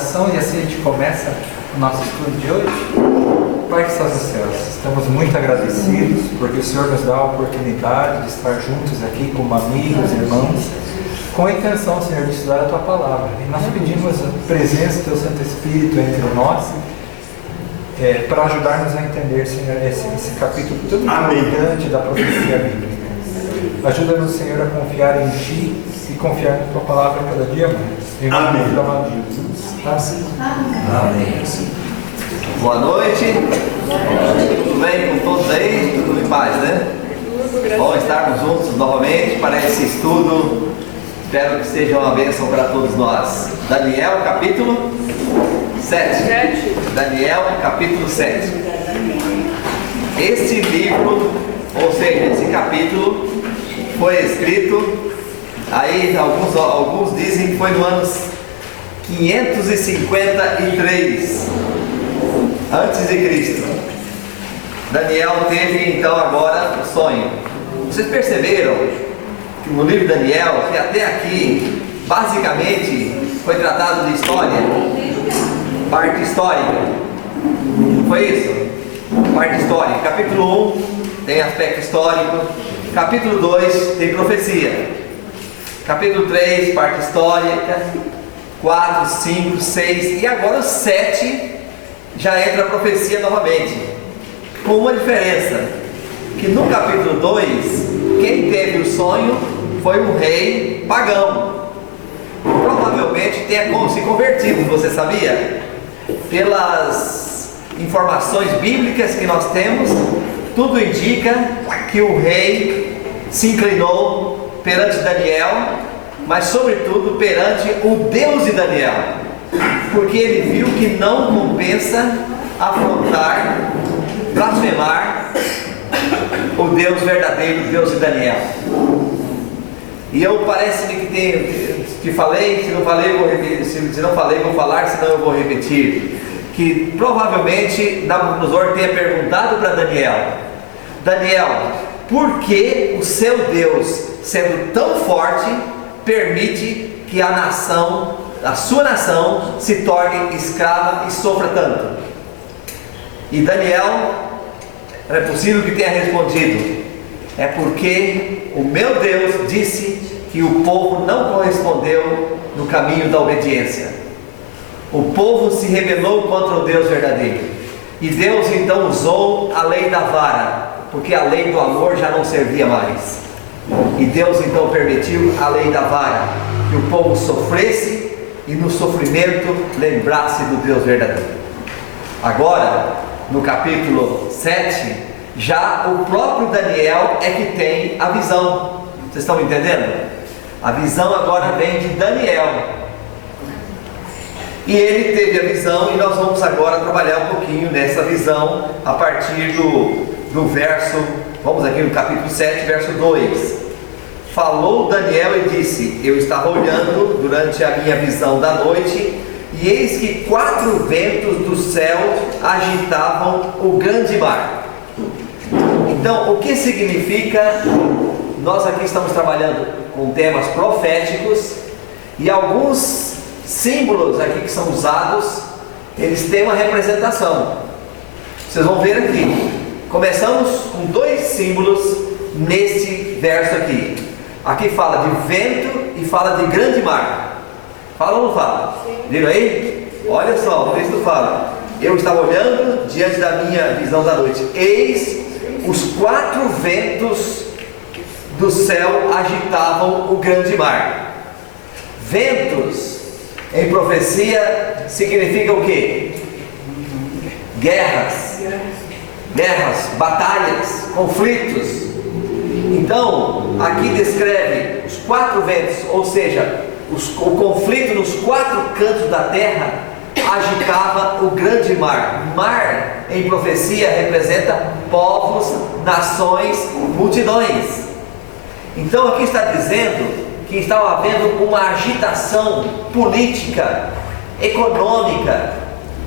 oração e assim a gente começa o nosso estudo de hoje? Pai que estás nos céus, estamos muito agradecidos porque o Senhor nos dá a oportunidade de estar juntos aqui como amigos, irmãos, com a intenção, Senhor, de estudar a Tua Palavra. E nós pedimos a presença do Teu Santo Espírito entre nós, para ajudar-nos a entender, Senhor, esse capítulo tão importante da profecia bíblica. Ajuda-nos, Senhor, a confiar em Ti e confiar na Tua Palavra cada dia mais. Em nome do amado Jesus. Assim. Amém. Boa noite. Tudo bem com todos aí? Tudo em paz, né? Bom estarmos juntos novamente para esse estudo. Espero que seja uma bênção para todos nós. Daniel, capítulo 7. Daniel, capítulo 7. Este livro, ou seja, esse capítulo, foi escrito, aí alguns dizem que foi no ano 553 antes de Cristo. Daniel teve então agora o sonho. Vocês perceberam que no livro de Daniel, que até aqui, basicamente, foi tratado de história? Parte histórica. Foi isso? Parte histórica. Capítulo 1 tem aspecto histórico. Capítulo 2 tem profecia. Capítulo 3, parte histórica. 4, 5, 6 e agora o 7 já entra a profecia novamente. Com uma diferença, que no capítulo 2, quem teve o sonho foi um rei pagão. Provavelmente tenha se convertido, você sabia? Pelas informações bíblicas que nós temos, tudo indica que o rei se inclinou perante Daniel, mas sobretudo perante o Deus de Daniel, porque ele viu que não compensa afrontar, blasfemar o Deus verdadeiro, o Deus de Daniel. E eu parece-me que falei, se não falei, vou repetir, se não falei, vou falar, senão eu vou repetir, que provavelmente Nabucodonosor tenha perguntado para Daniel: Daniel, por que o seu Deus, sendo tão forte, permite que a sua nação, se torne escrava e sofra tanto? E Daniel, é possível que tenha respondido: é porque o meu Deus disse que o povo não correspondeu no caminho da obediência. O povo se rebelou contra o Deus verdadeiro, e Deus então usou a lei da vara, porque a lei do amor já não servia mais. E Deus então permitiu a lei da vara, que o povo sofresse e no sofrimento lembrasse do Deus verdadeiro. Agora, no capítulo 7, já o próprio Daniel é que tem a visão. Vocês estão entendendo? A visão agora vem de Daniel. E ele teve a visão, e nós vamos agora trabalhar um pouquinho nessa visão a partir do verso, vamos aqui no capítulo 7, verso 2. Falou Daniel e disse: eu estava olhando durante a minha visão da noite, e eis que 4 ventos do céu agitavam o grande mar. Então, o que significa? Nós aqui estamos trabalhando com temas proféticos, e alguns símbolos aqui que são usados, eles têm uma representação. Vocês vão ver aqui. Começamos com 2 símbolos nesse verso aqui. Aqui fala de vento e fala de grande mar. Fala ou não fala? Sim. Viram aí? Olha só, o texto fala: eu estava olhando diante da minha visão da noite, eis os 4 ventos do céu agitavam o grande mar. Ventos em profecia significa o quê? Guerras, batalhas, conflitos. Então, aqui descreve os 4 ventos, ou seja, o conflito nos 4 cantos da terra agitava o grande mar. Mar, em profecia, representa povos, nações, multidões. Então, aqui está dizendo que estava havendo uma agitação política, econômica,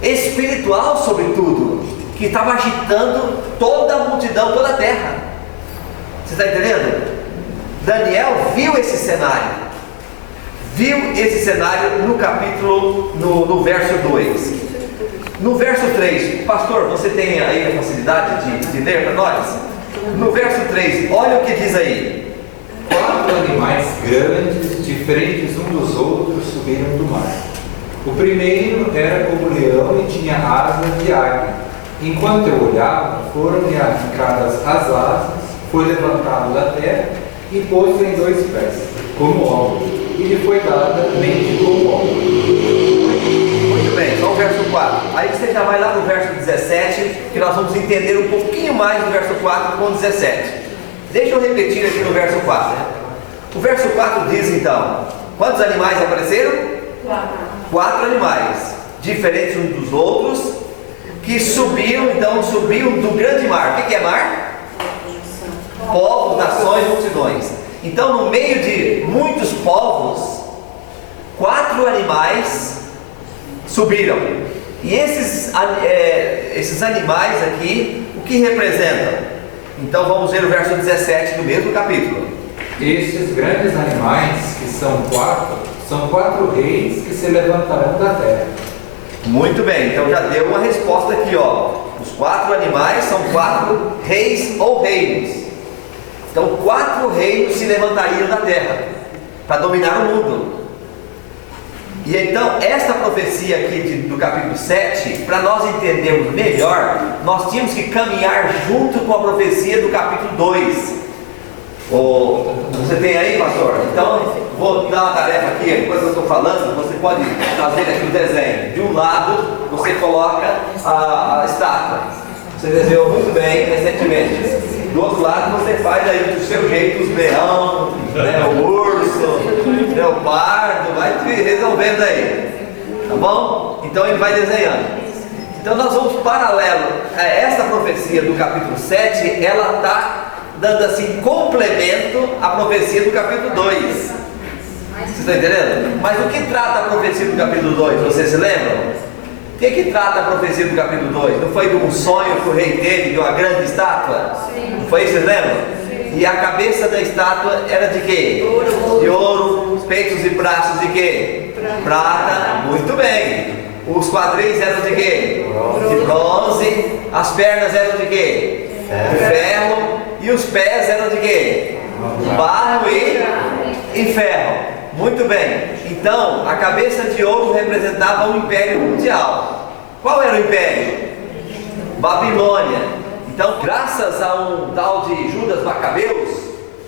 espiritual, sobretudo, que estava agitando toda a multidão, toda a terra. Você está entendendo? Daniel viu esse cenário, viu esse cenário no capítulo, no verso 2. No verso 3, pastor, você tem aí a facilidade de ler para nós? No verso 3, olha o que diz aí. 4 animais grandes, diferentes uns dos outros, subiram do mar. O primeiro era como leão e tinha asas de águia. Enquanto eu olhava, foram-lhe arrancadas as asas, foi levantado da terra e posto em 2 pés, como homem, e lhe foi dada mente como homem. Muito bem, só o verso 4. Aí você já vai lá no verso 17, que nós vamos entender um pouquinho mais do verso 4 com 17. Deixa eu repetir aqui no verso 4. O verso 4 diz então: quantos animais apareceram? 4 animais, diferentes uns dos outros, que subiam do grande mar. O que é mar? Povos, nações, multidões. Então, no meio de muitos povos, 4 animais subiram. E esses animais aqui, o que representam? Então vamos ver o verso 17 do mesmo capítulo. Estes grandes animais, que são 4 reis que se levantarão da terra. Muito bem, então já deu uma resposta aqui, ó. Os 4 animais são 4 reis ou reinos. Então 4 reinos se levantariam da terra para dominar o mundo. E então esta profecia aqui do capítulo 7, para nós entendermos melhor, nós tínhamos que caminhar junto com a profecia do capítulo 2. Você tem aí, pastor? Então vou dar uma tarefa aqui, enquanto eu estou falando, você pode fazer aqui o desenho. De um lado você coloca a estátua, você desenhou muito bem recentemente. Do outro lado você faz aí do seu jeito os leão, né, o urso, o leopardo, vai resolvendo aí, tá bom? Então ele vai desenhando. Então nós vamos paralelo a essa profecia do capítulo 7, ela está dando assim complemento à profecia do capítulo 2. Vocês estão entendendo? Mas o que trata a profecia do capítulo 2? Vocês se lembram? O que trata a profecia do capítulo 2? Não foi de um sonho que o rei teve de uma grande estátua? Sim. Não foi isso, vocês lembram? Sim. E a cabeça da estátua era de quê? De ouro. Os peitos e braços de quê? Prata. Muito bem. Os quadris eram de quê? De bronze. As pernas eram de quê? De ferro. E os pés eram de quê? Barro e ferro. Muito bem. Então, a cabeça de ouro representava o Império Mundial. Qual era o império? Babilônia. Então, graças a um tal de Judas Macabeus,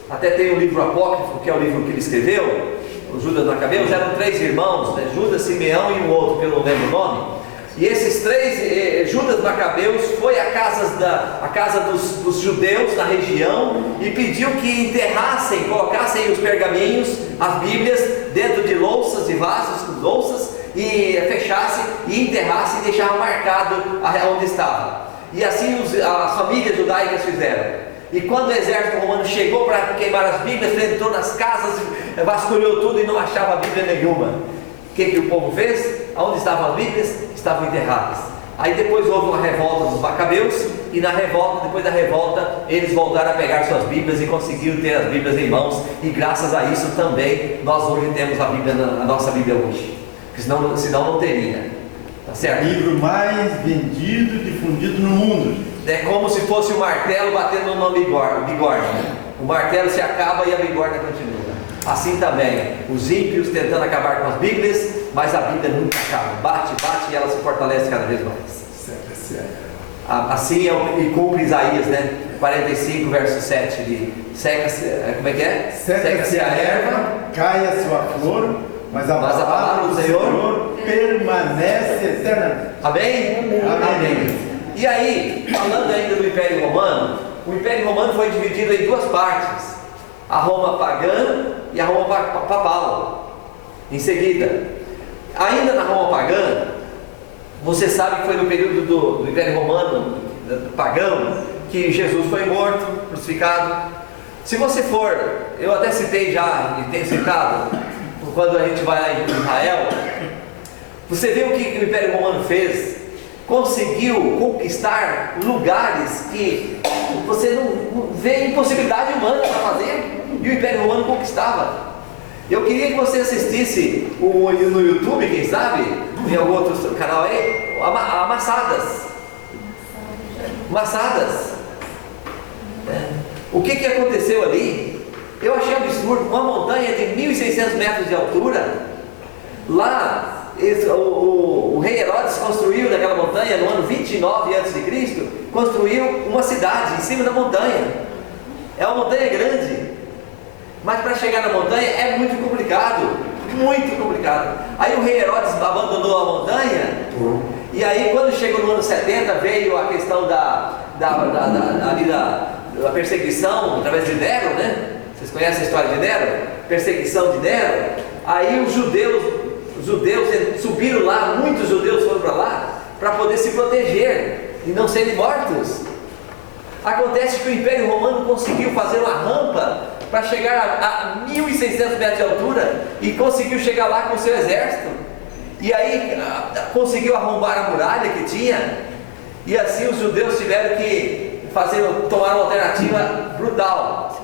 até tem um livro apócrifo, que é o livro que ele escreveu, os Judas Macabeus, eram 3 irmãos, né? Judas, Simeão e um outro, que eu não lembro o nome. E esses 3, Judas Macabeus foi à casa dos judeus na região e pediu que enterrassem, colocassem os pergaminhos, as bíblias, dentro de louças, de vasos com louças, e fechassem e enterrassem e deixavam marcado onde estava. E assim as famílias judaicas fizeram. E quando o exército romano chegou para queimar as bíblias, ele entrou nas casas, vasculhou tudo e não achava Bíblia nenhuma. O que o povo fez? Onde estavam as Bíblias? Estavam enterradas. Aí depois houve uma revolta dos Macabeus, e depois da revolta, eles voltaram a pegar suas Bíblias e conseguiram ter as Bíblias em mãos, e graças a isso também nós hoje temos a Bíblia, a nossa Bíblia hoje, porque senão não teria. Tá certo? O livro mais vendido e difundido no mundo. É como se fosse o martelo batendo no bigorna. O martelo se acaba e a bigorna continua. Assim também, os ímpios tentando acabar com as Bíblias, mas a Bíblia nunca acaba. Bate e ela se fortalece cada vez mais. Assim e cumpre Isaías, né? 45, verso 7 como é que é? Seca-se a erva, cai a sua flor, mas a palavra do Senhor permanece eternamente. Amém? Amém. E aí, falando ainda do Império Romano, o Império Romano foi dividido em 2 partes. A Roma pagã e a Roma papal. Em seguida, ainda na Roma pagã, você sabe que foi no período do Império Romano pagão que Jesus foi morto, crucificado. Se você for, eu até citei já e tenho citado, quando a gente vai lá em Israel, você vê o que o Império Romano fez. Conseguiu conquistar lugares que você não vê impossibilidade humana para fazer, e o Império Romano conquistava. Eu queria que você assistisse no YouTube, quem sabe, em algum outro canal aí, Massadas. O que aconteceu ali? Eu achei absurdo. Uma montanha de 1.600 metros de altura. Lá, o rei Herodes construiu naquela montanha, no ano 29 a.C., construiu uma cidade em cima da montanha. É uma montanha grande, mas para chegar na montanha é muito complicado. Aí o rei Herodes abandonou a montanha. E aí, quando chegou no ano 70, veio a questão da perseguição através de Nero, né? Vocês conhecem a história de Nero? Perseguição de Nero. Aí os judeus subiram lá, muitos judeus foram para lá, para poder se proteger e não serem mortos. Acontece que o Império Romano conseguiu fazer uma rampa para chegar a 1.600 metros de altura e conseguiu chegar lá com o seu exército. E aí conseguiu arrombar a muralha que tinha, e assim os judeus tiveram que tomar uma alternativa brutal.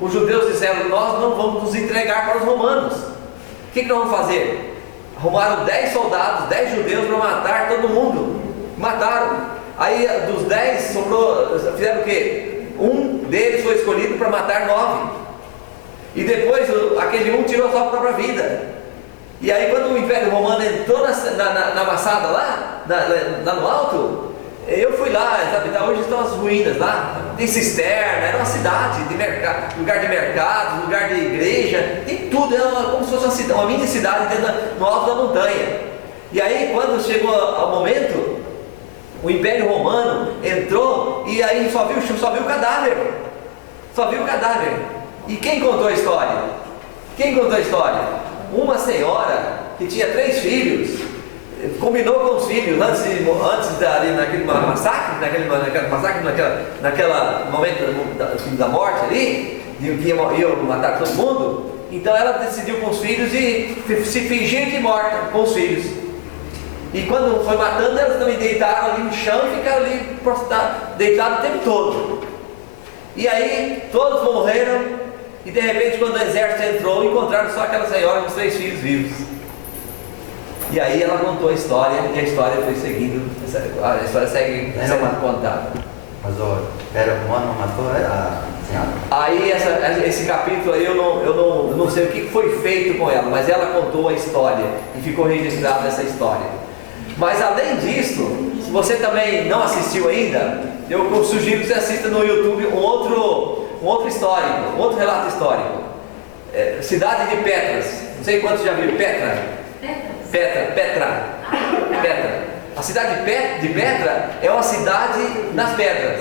Os judeus disseram: nós não vamos nos entregar para os romanos. O que nós vamos fazer? Arrumaram 10 soldados, 10 judeus para matar todo mundo. Mataram. Aí dos 10 fizeram o quê? Um deles foi escolhido para matar 9. E depois aquele um tirou a sua própria vida. E aí quando o Império Romano entrou na Massada lá no alto, eu fui lá, sabe, hoje estão as ruínas lá, tem cisterna, era uma cidade, lugar de mercado, lugar de igreja, tem tudo, é como se fosse uma mini cidade no alto da montanha. E aí quando chegou o momento, o Império Romano entrou e aí só viu o cadáver. E quem contou a história? Uma senhora que tinha 3 filhos, combinou com os filhos antes naquele momento da morte ali, de que iam matar todo mundo. Então ela decidiu com os filhos e se fingir de morta com os filhos. E quando foi matando, elas também deitaram ali no chão e ficaram ali deitados o tempo todo. E aí todos morreram. E de repente, quando o exército entrou, encontraram só aquela senhora com os 3 filhos vivos. E aí ela contou a história, e a história foi seguindo. A história segue sendo contada. Mas o Império Romano matou a senhora? Aí esse capítulo aí eu não sei o que foi feito com ela, mas ela contou a história e ficou registrada essa história. Mas além disso, se você também não assistiu ainda, eu sugiro que você assista no YouTube um outro relato histórico. Cidade de Petras. Não sei quantos já viram. Petra. A cidade de Petra é uma cidade nas pedras.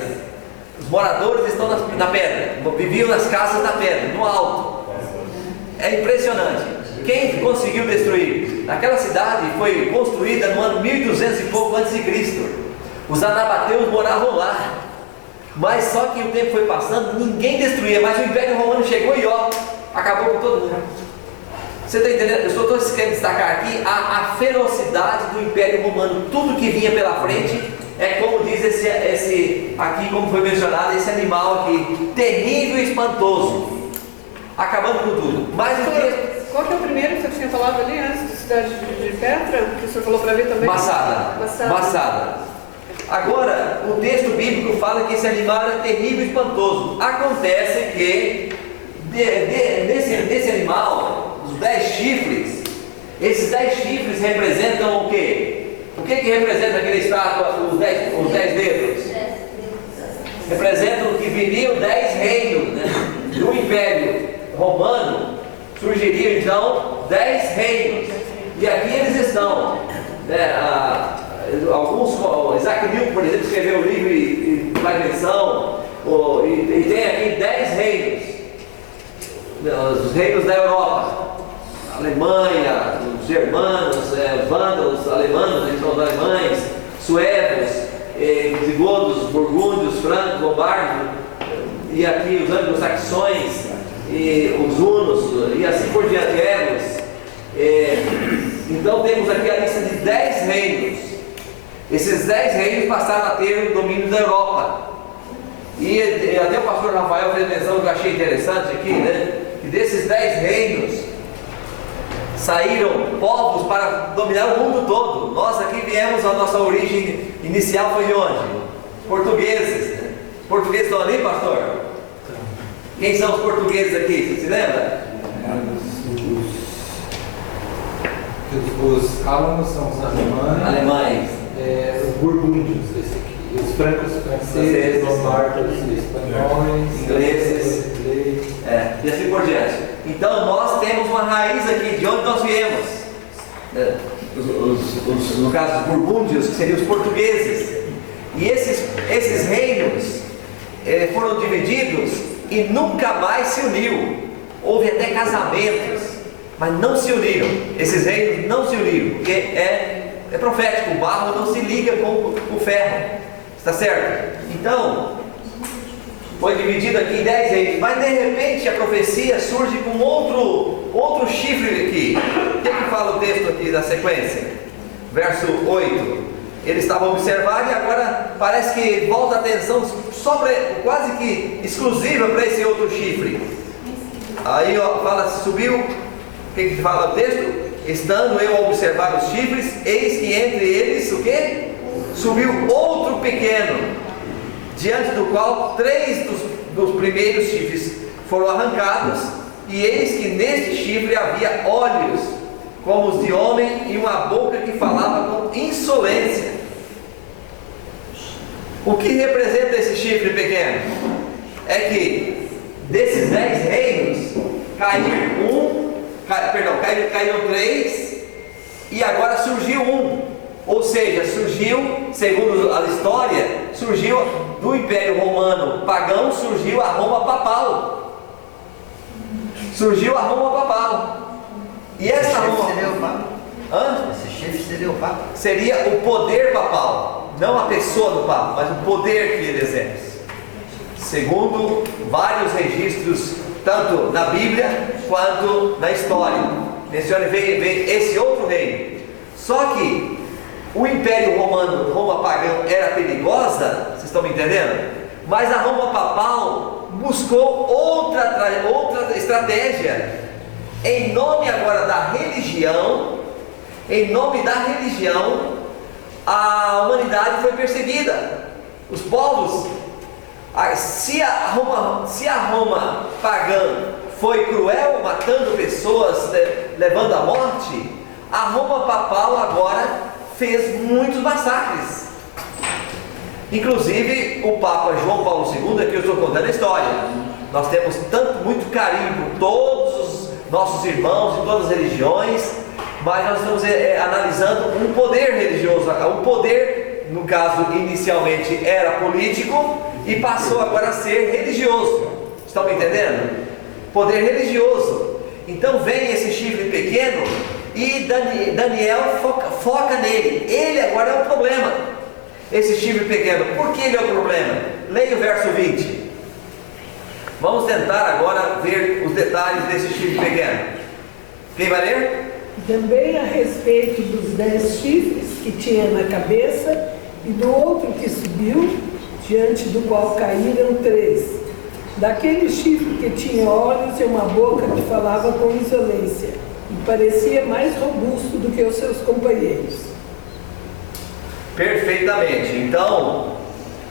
Os moradores estão na pedra, viviam nas casas da pedra, no alto. É impressionante. Quem conseguiu destruir? Aquela cidade foi construída no ano 1200 e pouco antes de Cristo. Os anabateus moravam lá. Mas só que o tempo foi passando, ninguém destruía, mas o Império Romano chegou e acabou com todo mundo. Você está entendendo? Eu só estou querendo destacar aqui a ferocidade do Império Romano. Tudo que vinha pela frente é como diz esse aqui, como foi mencionado, esse animal aqui, terrível e espantoso, acabando com tudo. Mas o texto... Qual que é o primeiro que você tinha falado ali antes da cidade de Petra? Que o senhor falou para mim também? Massada. Agora, o texto bíblico fala que esse animal era terrível e espantoso. Acontece que nesse animal, os 10 chifres, esses 10 chifres representam o quê? O que representa aquela estátua, os 10 dedos? Representam que viriam 10 reinos, né? Do Império Romano surgiriam então 10 reinos. E aqui eles estão, né? Isaac Newton, por exemplo, escreveu um livro e faz menção, e tem aqui 10 reinos, os reinos da Europa, Alemanha, os germanos, vândalos, alemães, eles são os alemães, suevos, visigodos, burgúndios, francos, lombardos, e aqui os anglo-saxões, e os hunos, e assim por diante, egos. Então temos aqui a lista de 10 reinos. Esses 10 reinos passaram a ter o domínio da Europa. E até o pastor Rafael fez menção que eu achei interessante aqui, né? Que desses 10 reinos, Saíram povos para dominar o mundo todo. Nós aqui viemos, a nossa origem inicial foi de onde? Portugueses. Portugueses estão ali, pastor? Quem são os portugueses aqui? Você se lembra? Os alanos são os Alemães. Os burgúndios, esse aqui. Os francos franceses, os lombardos espanhóis, ingleses. E assim por diante. Então nós temos uma raiz aqui, de onde nós viemos. No caso, os burgúndios, que seriam os portugueses. E esses reinos foram divididos e nunca mais se uniu. Houve até casamentos, mas não se uniram. Esses reinos não se uniram, porque é profético, o barro não se liga com o ferro. Está certo? Então, foi dividido aqui em 10 reinos, mas de repente a profecia surge com outro chifre aqui. O que fala o texto aqui da sequência? Verso 8. Eles estavam observando e agora parece que volta a atenção quase que exclusiva para esse outro chifre. Aí fala, subiu, o que fala o texto? Estando eu a observar os chifres, eis que entre eles, o quê? Subiu outro pequeno, diante do qual 3 dos primeiros chifres foram arrancados, e eis que neste chifre havia olhos, como os de homem, e uma boca que falava com insolência. O que representa esse chifre pequeno? É que desses 10 reinos, caíram 3, e agora surgiu um. Ou seja, surgiu, segundo a história, surgiu do Império Romano pagão, surgiu a Roma papal. Surgiu a Roma papal. E essa Roma... seria o Papa? Hã? Esse chifre seria o Papa? Seria o poder papal, não a pessoa do Papa, mas o poder que ele exerce. Segundo vários registros, tanto na Bíblia quanto na história. Menciona vem esse outro reino. Só que o Império Romano, Roma pagã, era perigosa, vocês estão me entendendo? Mas a Roma papal buscou outra estratégia. Em nome agora da religião, a humanidade foi perseguida. Os povos, se a Roma pagã foi cruel, matando pessoas, levando à morte, a Roma papal agora fez muitos massacres. Inclusive o Papa João Paulo II, aqui eu estou contando a história. Nós temos muito carinho por todos os nossos irmãos de todas as religiões, mas nós estamos analisando um poder religioso. O poder, no caso, inicialmente era político e passou agora a ser religioso. Estão me entendendo? Poder religioso. Então vem esse chifre pequeno e Daniel foca nele. Ele agora é o problema. Esse chifre pequeno, por que ele é o problema? Leia o verso 20. Vamos tentar agora ver os detalhes desse chifre pequeno. Quem vai ler? Também a respeito dos 10 chifres que tinha na cabeça e do outro que subiu, diante do qual caíram 3. Daquele chifre que tinha olhos e uma boca que falava com insolência, e parecia mais robusto do que os seus companheiros. Perfeitamente. Então,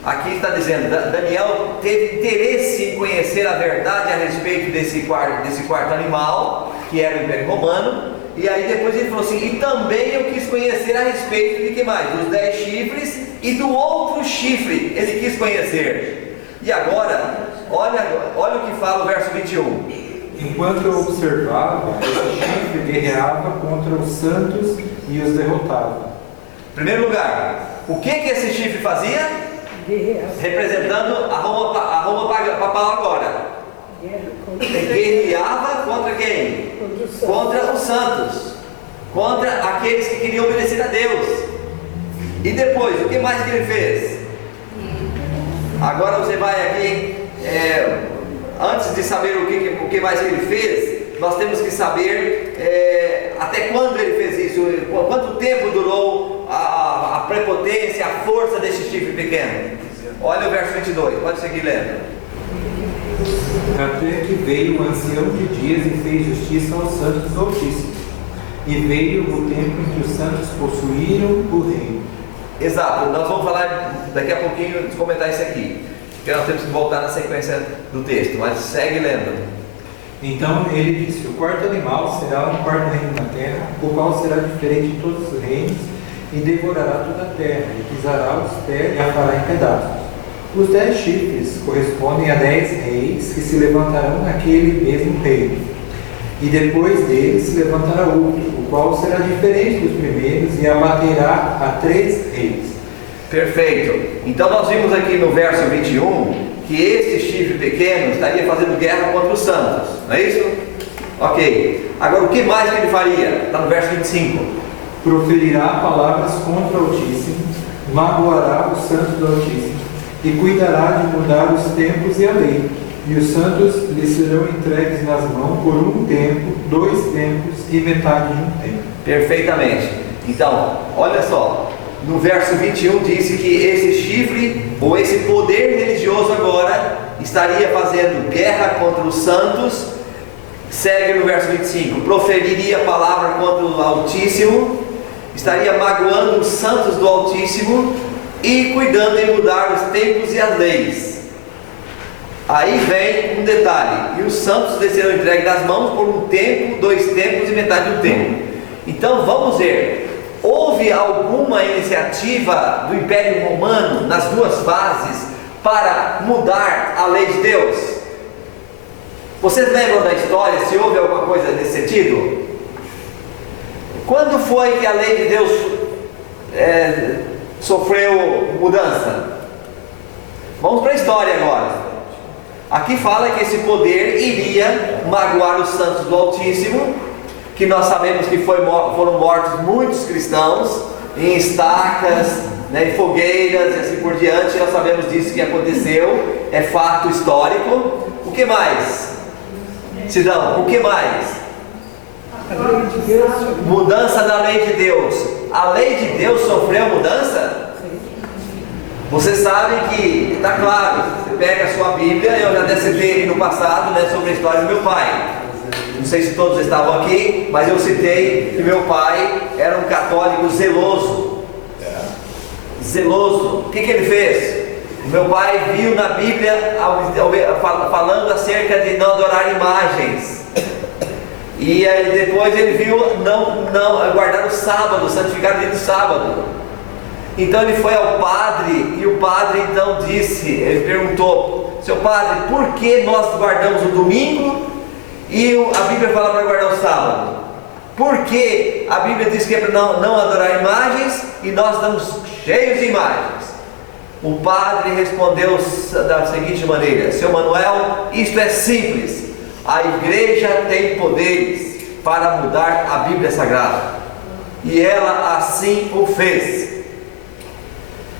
aqui está dizendo, Daniel teve interesse em conhecer a verdade a respeito desse quarto animal, que era o Império Romano, e aí depois ele falou assim, e também eu quis conhecer a respeito de que mais? Dos 10 chifres e do outro chifre, ele quis conhecer. E agora, olha o que fala o verso 21. Enquanto eu observava, esse chifre guerreava contra os santos e os derrotava. Em primeiro lugar, o que esse chifre fazia? Representando a Roma papal agora. Guerreava contra quem? Contra os santos. Contra aqueles que queriam obedecer a Deus. E depois, o que mais que ele fez? Agora você vai aqui, antes de saber o que mais que ele fez, nós temos que saber até quando ele fez isso, quanto tempo durou a prepotência, a força desse chifre pequeno. Olha o verso 22, pode seguir lendo. Até que veio o ancião de dias e fez justiça aos santos do Altíssimo. e veio o tempo em que os santos possuíram o reino. Exato, nós vamos falar daqui a pouquinho, comentar isso aqui, porque nós temos que voltar na sequência do texto, mas segue lendo. Então ele disse: o quarto animal será um quarto reino na terra, o qual será diferente de todos os reinos, e devorará toda a terra, e pisará os pés e a fará em pedaços. Os 10 chifres correspondem a 10 reis que se levantarão naquele mesmo reino. E depois dele se levantará outro, o qual será diferente dos primeiros e abaterá a 3 reis. Perfeito. Então nós vimos aqui no verso 21 que esse chifre pequeno estaria fazendo guerra contra os santos, não é isso? Ok. Agora o que mais que ele faria? Está no verso 25. Proferirá palavras contra o Altíssimo, magoará os santos do Altíssimo, e cuidará de mudar os tempos e a lei. E os santos lhe serão entregues nas mãos por um tempo, 2 tempos e metade de um tempo. Perfeitamente. Então, olha só, no verso 21 disse que esse chifre, ou esse poder religioso agora, estaria fazendo guerra contra os santos. Segue no verso 25, proferiria palavra contra o Altíssimo, estaria magoando os santos do Altíssimo e cuidando em mudar os tempos e as leis. Aí vem um detalhe: e os santos lhe serão entregues nas mãos por um tempo, 2 tempos e metade de um tempo. Então vamos ver, houve alguma iniciativa do Império Romano nas 2 fases para mudar a lei de Deus? Vocês lembram da história, se houve alguma coisa nesse sentido? Quando foi que a lei de Deus sofreu mudança? Vamos para a história agora. Aqui fala que esse poder iria magoar os santos do Altíssimo, que nós sabemos que foram mortos muitos cristãos em estacas, né, em fogueiras e assim por diante. Nós sabemos disso que aconteceu, é fato histórico. O que mais? Sidão, o que mais? A lei de Deus. Mudança da lei de Deus. A lei de Deus sofreu mudança? Você sabe que, está claro, você pega a sua Bíblia, eu já até citei no passado, né, sobre a história do meu pai. Não sei se todos estavam aqui, mas eu citei que meu pai era um católico zeloso. Zeloso. O que ele fez? Meu pai viu na Bíblia falando acerca de não adorar imagens. E aí depois ele viu não guardar o sábado, santificar o dia do sábado. Então ele foi ao padre, e o padre então disse, ele perguntou: seu padre, por que nós guardamos o domingo e a Bíblia fala para guardar o sábado? Por que a Bíblia diz que é para não adorar imagens e nós estamos cheios de imagens? O padre respondeu da seguinte maneira: seu Manuel, isto é simples, a igreja tem poderes para mudar a Bíblia Sagrada, e ela assim o fez.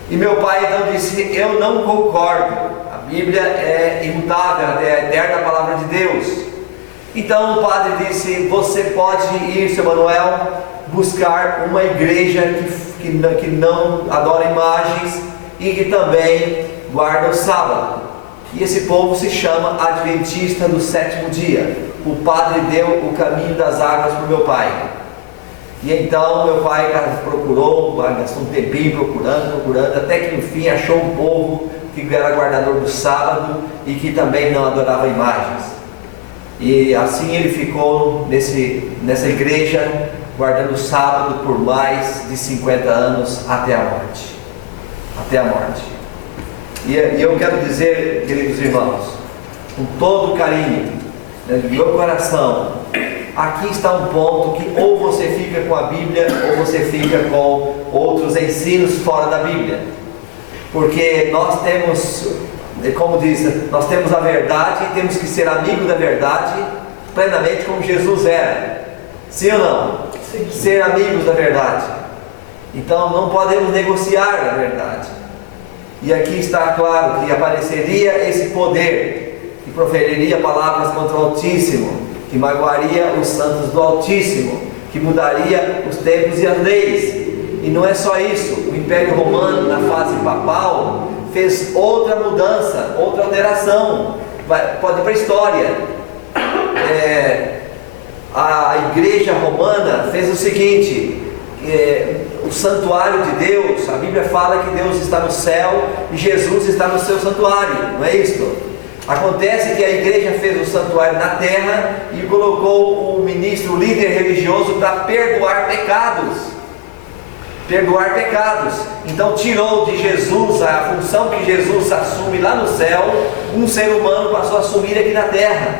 E meu pai então disse: eu não concordo, a Bíblia é imutável, é a eterna palavra de Deus. Então o padre disse: você pode ir, seu Manuel, buscar uma igreja que não adora imagens e que também guarda o sábado. E esse povo se chama Adventista do Sétimo Dia. O padre deu o caminho das águas para o meu pai. E então meu pai procurou, gastou um tempinho procurando, até que no fim achou um povo que era guardador do sábado e que também não adorava imagens. E assim ele ficou nessa igreja, guardando o sábado por mais de 50 anos até a morte. Até a morte. E eu quero dizer, queridos irmãos, com todo carinho, né, do meu coração, aqui está um ponto que ou você fica com a Bíblia ou você fica com outros ensinos fora da Bíblia. Porque nós temos, como diz, nós temos a verdade e temos que ser amigo da verdade plenamente como Jesus era. Sim ou não? Sim. Ser amigos da verdade. Então não podemos negociar a verdade. E aqui está claro que apareceria esse poder que proferiria palavras contra o Altíssimo, que magoaria os santos do Altíssimo, que mudaria os tempos e as leis. E não é só isso, o Império Romano, na fase papal, fez outra mudança, outra alteração. Pode ir para a história. A igreja romana fez o seguinte: o santuário de Deus, a Bíblia fala que Deus está no céu e Jesus está no seu santuário, não é isso? Acontece que a igreja fez o santuário na terra e colocou o ministro, o líder religioso, para perdoar pecados. Perdoar pecados. Então tirou de Jesus a função que Jesus assume lá no céu, um ser humano passou a assumir aqui na terra.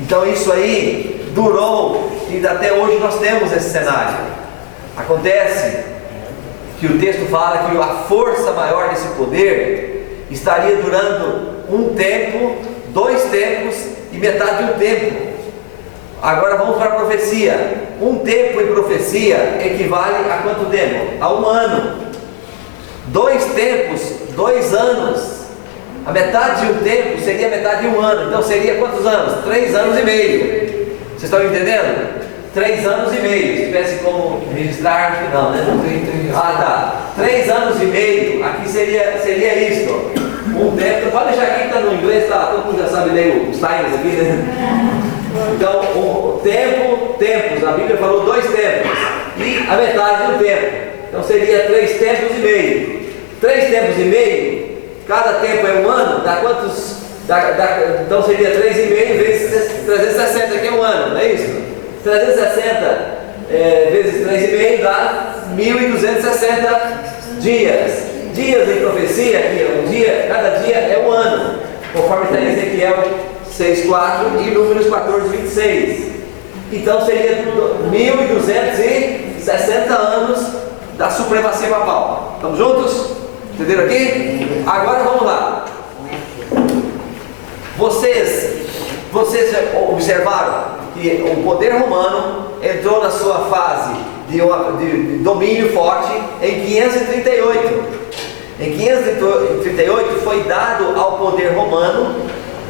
Então isso aí durou e até hoje nós temos esse cenário. Acontece que o texto fala que a força maior desse poder estaria durando um tempo, 2 tempos e metade de um tempo. Agora vamos para a profecia. Um tempo em profecia equivale a quanto tempo? A 1 ano. 2 tempos, 2 anos. A metade de um tempo seria a metade de 1 ano. Então seria quantos anos? 3 anos e meio. Vocês estão entendendo? 3 anos e meio. Se tivesse como registrar, acho que não, né? Não tem. Ah, tá. 3 anos e meio. Aqui seria isso. Um tempo. Pode deixar aqui que está no inglês, tá? Todo mundo já sabe ler os times aqui, né? Então, o tempos. A Bíblia falou 2 tempos. E a metade do tempo. Então seria 3 tempos e meio. 3 tempos e meio. Cada tempo é 1 ano. Dá quantos? Então seria 3,5 vezes 360, que é 1 ano, não é isso? 360 vezes 3,5 dá 1.260 dias. Dias em profecia, cada dia é 1 ano, conforme está em Ezequiel 6,4 e Números 14,26. Então seria 1.260 anos da supremacia papal. Estamos juntos? Entenderam aqui? Agora vamos lá. Vocês observaram que o poder romano entrou na sua fase de domínio forte em 538. Em 538 foi dado ao poder romano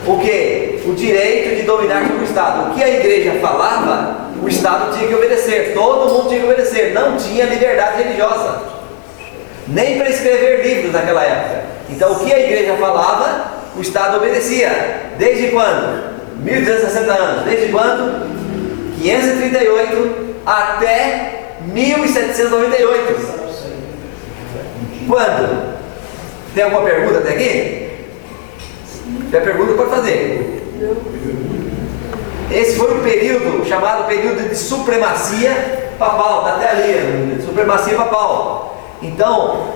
o que? O direito de dominar sobre o Estado. O que a igreja falava, o Estado tinha que obedecer. Todo mundo tinha que obedecer. Não tinha liberdade religiosa, nem para escrever livros naquela época. Então o que a igreja falava, o Estado obedecia. Desde quando? 1260 anos. Desde quando? 538 até 1798. Quando? Tem alguma pergunta até aqui? Se tiver pergunta, pode fazer. Esse foi o período chamado período de supremacia papal. Está até ali, supremacia papal. Então,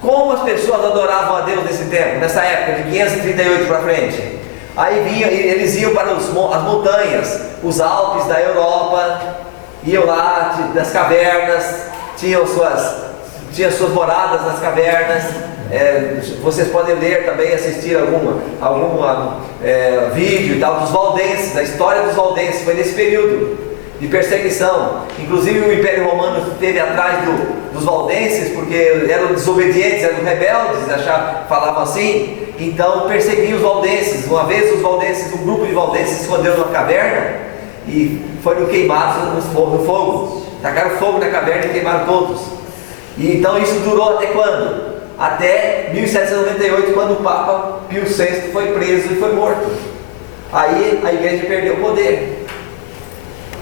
como as pessoas adoravam a Deus nesse tempo, nessa época de 538 para frente? Aí eles iam para as montanhas, os Alpes da Europa, iam lá das cavernas, tinham suas moradas nas cavernas. Vocês podem ler também, assistir algum vídeo e tal dos valdenses, a história dos valdenses. Foi nesse período de perseguição. Inclusive o Império Romano esteve atrás dos valdenses, porque eram desobedientes, eram rebeldes, falavam assim. Então perseguiam os valdenses. Uma vez um grupo de valdenses se escondeu numa caverna e foram queimados no fogo. Tacaram fogo na caverna e queimaram todos. E então isso durou até quando? Até 1798, quando o Papa Pio VI foi preso e foi morto. Aí a igreja perdeu o poder.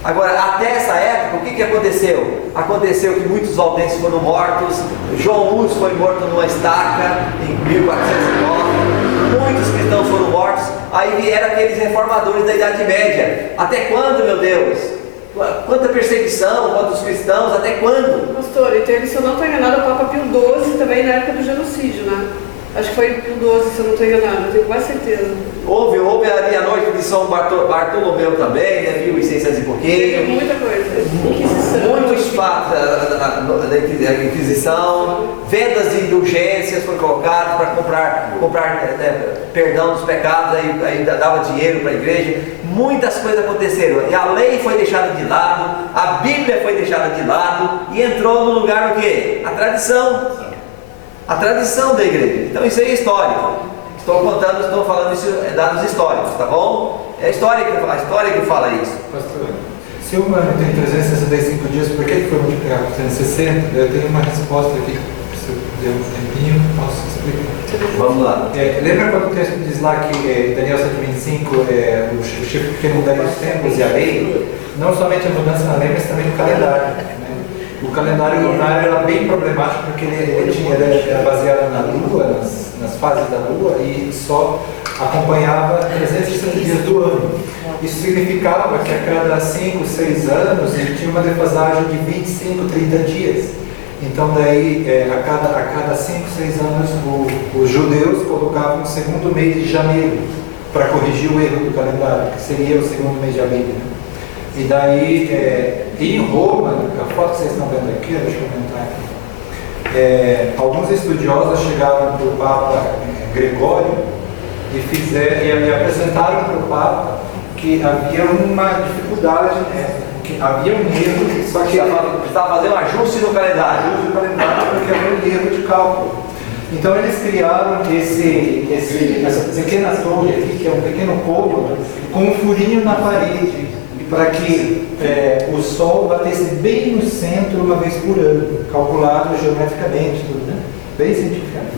Agora, até essa época, o que aconteceu? Aconteceu que muitos valdenses foram mortos. João Hus foi morto numa estaca em 1409. Muitos cristãos foram mortos. Aí vieram aqueles reformadores da Idade Média. Até quando, meu Deus? Quanta perseguição contra os cristãos, até quando? Pastor, e teve, se eu não estou enganado, o Papa Pio XII também na época do genocídio, né? Acho que foi Pio XII, se eu não estou enganado, eu tenho quase certeza. Houve ali a noite de São Bartolomeu também, né? 1600 e pouquinho. Muita coisa. Inquisição. Muitos fatos da Inquisição, vendas de indulgências foram colocadas para comprar perdão dos pecados, aí dava dinheiro para a igreja. Muitas coisas aconteceram, e a lei foi deixada de lado, a Bíblia foi deixada de lado, e entrou no lugar o quê? A tradição. A tradição da igreja. Então isso aí é histórico. Estou falando isso, dados históricos, tá bom? É a história que fala isso. Pastor, se um ano tem 365 dias, por que foi multiplicado por 360? Eu tenho uma resposta aqui. Se eu der um tempinho, posso explicar. Vamos lá. Lembra quando o texto diz lá que Daniel 7:25, o chifre pequeno mudaria os tempos e a lei? Não somente a mudança na lei, mas também no calendário. Né? O calendário lunar era bem problemático porque ele era baseado na lua, nas fases da lua, e só acompanhava 360 dias do ano. Isso significava que a cada 5, 6 anos ele tinha uma defasagem de 25, 30 dias. Então daí, a cada 5, 6 anos, os judeus colocavam o segundo mês de janeiro para corrigir o erro do calendário, que seria o segundo mês de abril. Né? E daí, em Roma, a foto que vocês estão vendo aqui, deixa eu comentar aqui, alguns estudiosos chegaram para o Papa Gregório e apresentaram para o Papa que havia uma dificuldade, que havia um erro, só que precisava fazer um ajuste no calendário. Porque havia um erro de cálculo. Então eles criaram essa pequena torre aqui, que é um pequeno cômodo, com um furinho na parede, para que o Sol batesse bem no centro uma vez por ano, calculado geometricamente, tudo, né? Bem cientificamente.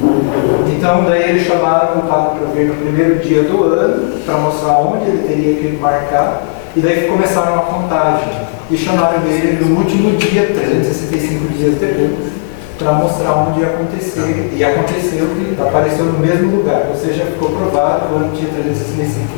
Então daí eles chamaram o Papa para vir no primeiro dia do ano, para mostrar onde ele teria que marcar, e daí começaram a contagem. E chamaram ele no último dia, 365 dias depois, para mostrar onde ia acontecer. E aconteceu que apareceu no mesmo lugar, ou seja, ficou provado que o ano tinha 365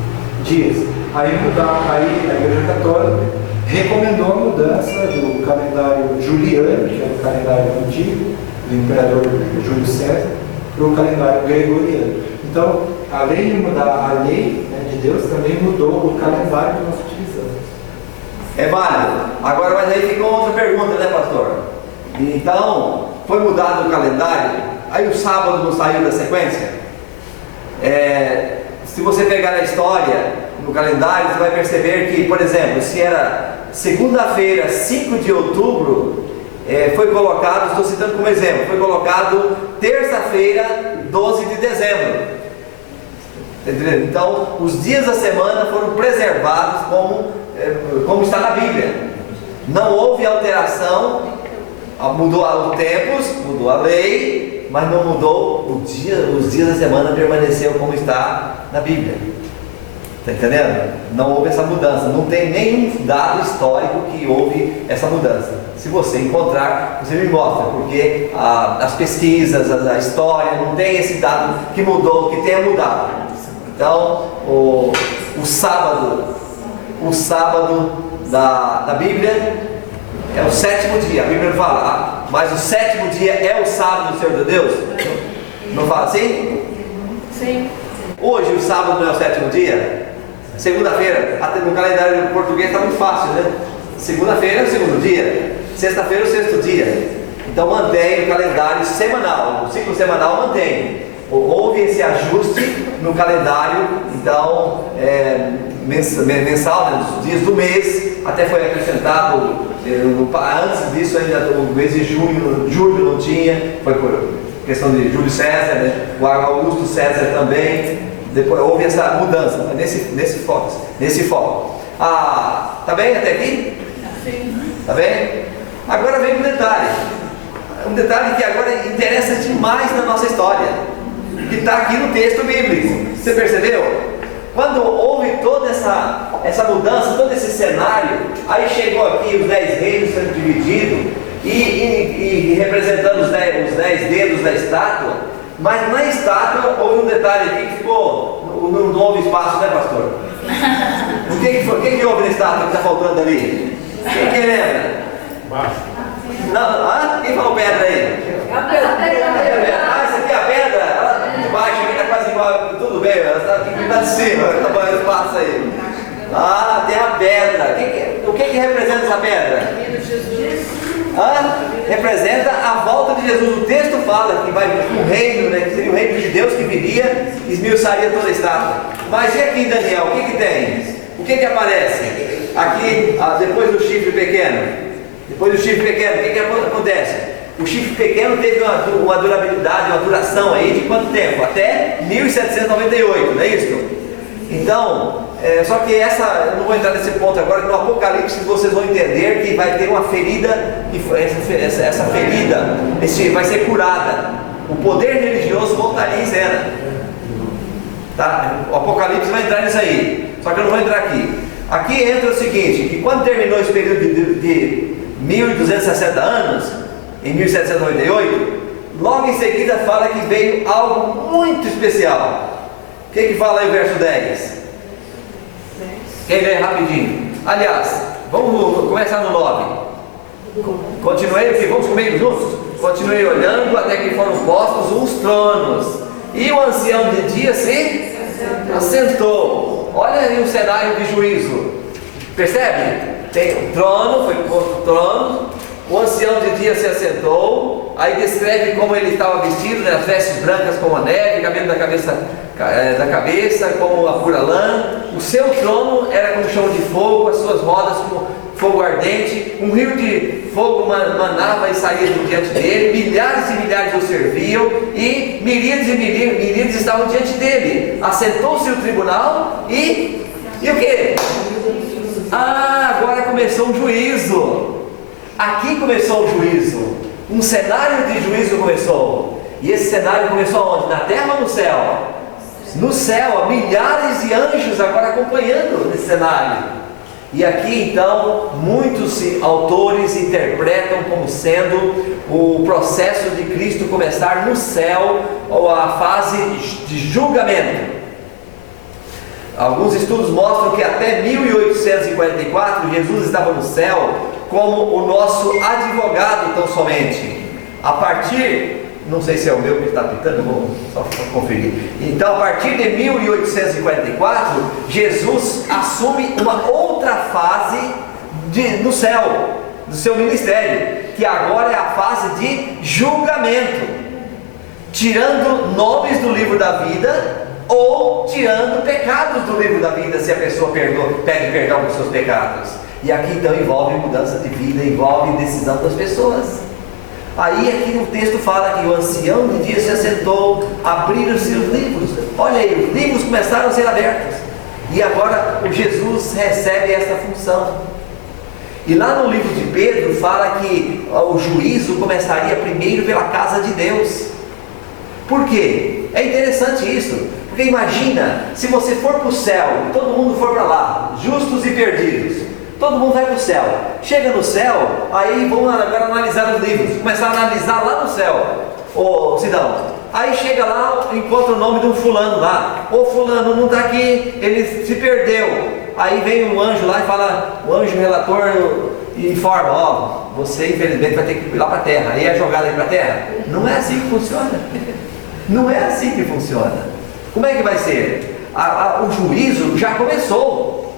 dias. Aí a Igreja Católica recomendou a mudança do calendário juliano, que é o calendário antigo, do imperador Júlio César, para o calendário gregoriano. Então, além de mudar a lei, né, de Deus, também mudou o calendário que nós utilizamos. É válido. Agora, mas aí ficou outra pergunta, né, pastor? Então, foi mudado o calendário, aí o sábado não saiu da sequência? Se você pegar na história, no calendário, você vai perceber que, por exemplo, se era segunda-feira, 5 de outubro, foi colocado, estou citando como exemplo, foi colocado terça-feira, 12 de dezembro. Entendeu? Então, os dias da semana foram preservados como está na Bíblia. Não houve alteração, mudou os tempos, mudou a lei, mas não mudou os dias da semana permaneceu como está na Bíblia. Está entendendo? Não houve essa mudança, não tem nenhum dado histórico que houve essa mudança. Se você encontrar, você me mostra, porque as pesquisas, a história, não tem esse dado que mudou, que tenha mudado. Então, o sábado da Bíblia é o 7º dia. A Bíblia não fala, mas o 7º dia é o sábado do Senhor Deus? Não fala assim? Sim. Hoje o sábado não é o 7º dia? Segunda-feira, até no calendário português está muito fácil, né? Segunda-feira é o 2º dia, sexta-feira é o 6º dia. Então mantém o calendário semanal, o ciclo semanal mantém. Houve esse ajuste no calendário, então mensal, né, dos dias do mês, até foi acrescentado, antes disso ainda o mês de julho não tinha, foi por questão de Júlio César, né? O Augusto César também. Depois houve essa mudança nesse foco. Tá bem até aqui? Sim. Tá bem? Agora vem um detalhe que agora interessa demais na nossa história, que está aqui no texto bíblico. Você percebeu? Quando houve toda essa mudança, todo esse cenário, aí chegou aqui os 10 reinos sendo divididos e representando os 10 dedos da estátua. Mas na estátua houve um detalhe aqui que ficou, não houve espaço, né, pastor? O que houve na estátua que está faltando ali? Quem lembra? Não, quem falou pedra aí? A pedra. Essa aqui é a pedra? Ela de baixo aqui está quase igual, tudo bem, ela está aqui lá de cima, está bom, espaço aí. Tem a pedra. O que representa essa pedra? Representa a volta de Jesus. O texto fala que vai vir um reino, né, que seria o reino de Deus que viria e esmiuçaria toda a estátua. Mas e aqui em Daniel, o que tem? O que aparece? Aqui, depois do chifre pequeno. Depois do chifre pequeno, o que acontece? O chifre pequeno teve uma durabilidade, uma duração aí de quanto tempo? Até 1798, não é isso? Então, Só que eu não vou entrar nesse ponto agora, que no Apocalipse vocês vão entender que vai ter uma ferida, essa ferida vai ser curada. O poder religioso voltaria em cena. Tá? O Apocalipse vai entrar nisso aí, só que eu não vou entrar aqui. Aqui entra o seguinte, que quando terminou esse período de 1260 anos, em 1798, logo em seguida fala que veio algo muito especial. O que fala aí o verso 10? Quem lê rapidinho? Aliás, vamos começar no 9. Continuei o que? Vamos comigo juntos? Continuei olhando até que foram postos uns tronos, e o ancião de dia se assentou. Olha aí o cenário de juízo. Percebe? Tem um trono, foi posto o trono, o ancião de dia se assentou, aí descreve como ele estava vestido, né, as vestes brancas como a neve, cabelo da cabeça como a pura lã. O seu trono era como chão de fogo, as suas rodas como fogo ardente, um rio de fogo manava e saía de diante dele, milhares e milhares o serviam, e miríades e miríades estavam diante dele. Assentou-se o tribunal e o que? Agora começou um juízo. Aqui começou o juízo. Um cenário de juízo começou. E esse cenário começou onde? Na terra ou no céu? No céu, milhares de anjos agora acompanhando esse cenário. E aqui então, muitos autores interpretam como sendo o processo de Cristo começar no céu, ou a fase de julgamento. Alguns estudos mostram que até 1844 Jesus estava no céu como o nosso advogado tão somente. A partir, não sei se é o meu que está pitando, vou só conferir. Então, a partir de 1844, Jesus assume uma outra fase no céu, do seu ministério, que agora é a fase de julgamento, tirando nomes do livro da vida, ou tirando pecados do livro da vida, se a pessoa pede perdão dos seus pecados. E aqui então envolve mudança de vida, envolve decisão das pessoas. Aí aqui no texto fala que o ancião de dia se assentou, abriram os seus livros. Olha aí, os livros começaram a ser abertos. E agora o Jesus recebe esta função. E lá no livro de Pedro fala que o juízo começaria primeiro pela casa de Deus. Por quê? É interessante isso. Porque imagina, se você for para o céu, e todo mundo for para lá, justos e perdidos, todo mundo vai para o céu. Chega no céu, aí vamos agora analisar os livros, começar a analisar lá no céu. Ô Sidão, aí chega lá, encontra o nome de um fulano lá. Ô fulano não está aqui, ele se perdeu. Aí vem um anjo lá e fala, o anjo relator informa, ó, você infelizmente vai ter que ir lá para a terra. Aí é jogado aí para a terra. Não é assim que funciona. Não é assim que funciona. Como é que vai ser? O juízo já começou.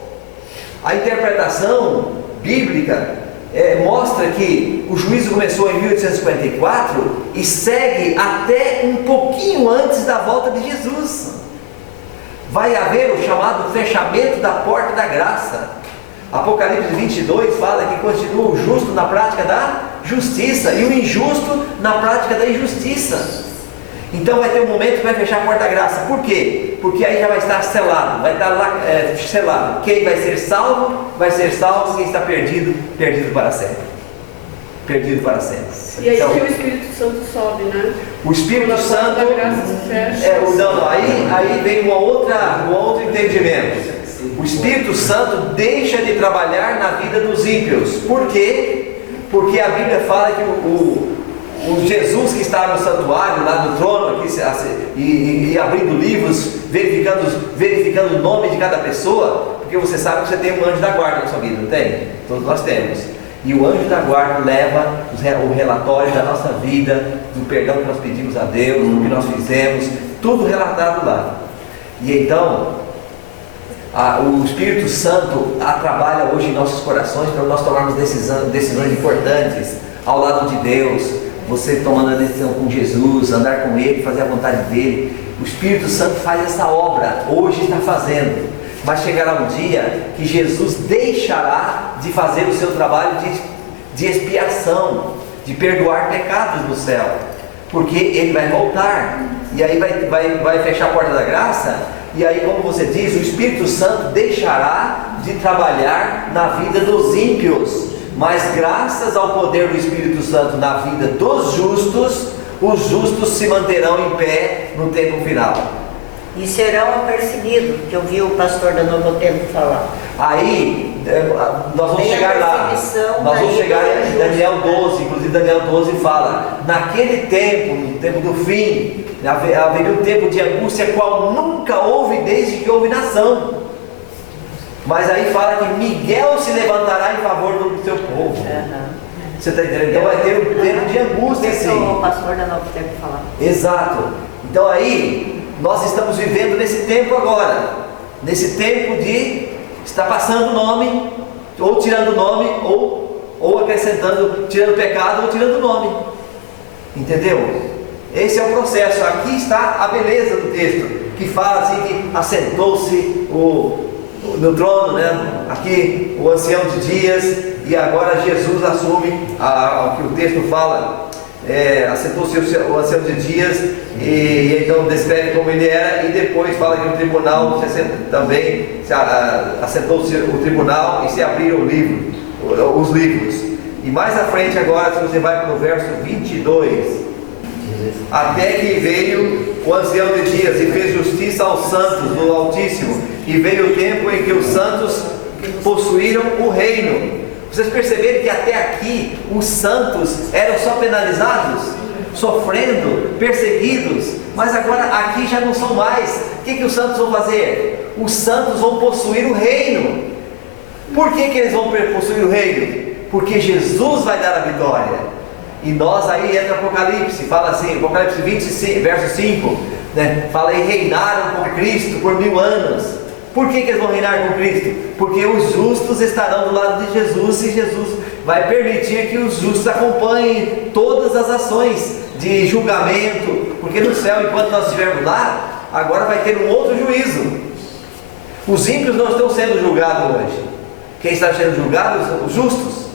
A interpretação bíblica mostra que o juízo começou em 1854 e segue até um pouquinho antes da volta de Jesus. Vai haver o chamado fechamento da porta da graça. Apocalipse 22 fala que continua o justo na prática da justiça e o injusto na prática da injustiça. Então vai ter um momento que vai fechar a porta da graça. Por quê? Porque aí já vai estar selado, vai estar lá selado. Quem vai ser salvo, quem está perdido, perdido para sempre. Perdido para sempre. E aí então, que o Espírito Santo sobe, né? O Espírito Santo da graça se fecha. Aí vem um outro entendimento. O Espírito Santo deixa de trabalhar na vida dos ímpios. Por quê? Porque a Bíblia fala que o Jesus que está no santuário, lá no trono, aqui, e abrindo livros, verificando o nome de cada pessoa, porque você sabe que você tem um anjo da guarda na sua vida, não tem? Todos nós temos. E o anjo da guarda leva o relatório da nossa vida, do perdão que nós pedimos a Deus, do que nós fizemos, tudo relatado lá. E então, o Espírito Santo trabalha hoje em nossos corações para nós tomarmos decisões importantes ao lado de Deus. Você tomando a decisão com Jesus, andar com Ele, fazer a vontade dEle. O Espírito Santo faz essa obra, hoje está fazendo. Mas chegará um dia que Jesus deixará de fazer o seu trabalho de expiação, de perdoar pecados no céu, porque Ele vai voltar. E aí vai fechar a porta da graça, E aí, como você diz, o Espírito Santo deixará de trabalhar na vida dos ímpios, mas graças ao poder do Espírito Santo na vida dos justos, os justos se manterão em pé no tempo final. E serão apercebidos, que eu vi o pastor da Novo Tempo falar. Aí, nós vamos chegar lá, nós vamos chegar em Daniel 12, inclusive Daniel 12 fala, naquele tempo, no tempo do fim, haveria um tempo de angústia qual nunca houve desde que houve nação. Mas aí fala que Miguel se levantará em favor do seu povo. Você está entendendo? Então vai ter um tempo de angústia, sim. O pastor da Novo Tempo falar. Exato. Então aí, nós estamos vivendo nesse tempo agora, nesse tempo de estar passando o nome, ou tirando o nome, ou acrescentando, tirando o pecado ou tirando o nome. Entendeu? Esse é o processo. Aqui está a beleza do texto, que fala assim que assentou-se no trono, né? Aqui o ancião de dias, e agora Jesus assume o que o texto fala. Assentou-se o ancião de dias, e então descreve como ele era, e depois fala que o tribunal também assentou-se o tribunal e se abriram os livros. E mais à frente agora, se você vai para o verso 22, até que veio o ancião de dias e fez justiça aos santos do Altíssimo, e veio o tempo em que os santos possuíram o reino. Vocês perceberam que até aqui os santos eram só penalizados, sofrendo, perseguidos, mas agora aqui já não são mais. O que os santos vão fazer? Os santos vão possuir o reino. Por que eles vão possuir o reino? Porque Jesus vai dar a vitória. E nós aí entra Apocalipse, fala assim, Apocalipse 25, verso 5, né? Fala e reinaram com Cristo por 1000 anos. Por que eles vão reinar com Cristo? Porque os justos estarão do lado de Jesus, e Jesus vai permitir que os justos acompanhem todas as ações de julgamento, porque no céu, enquanto nós estivermos lá, agora vai ter um outro juízo. Os ímpios não estão sendo julgados hoje. Quem está sendo julgado? Os justos.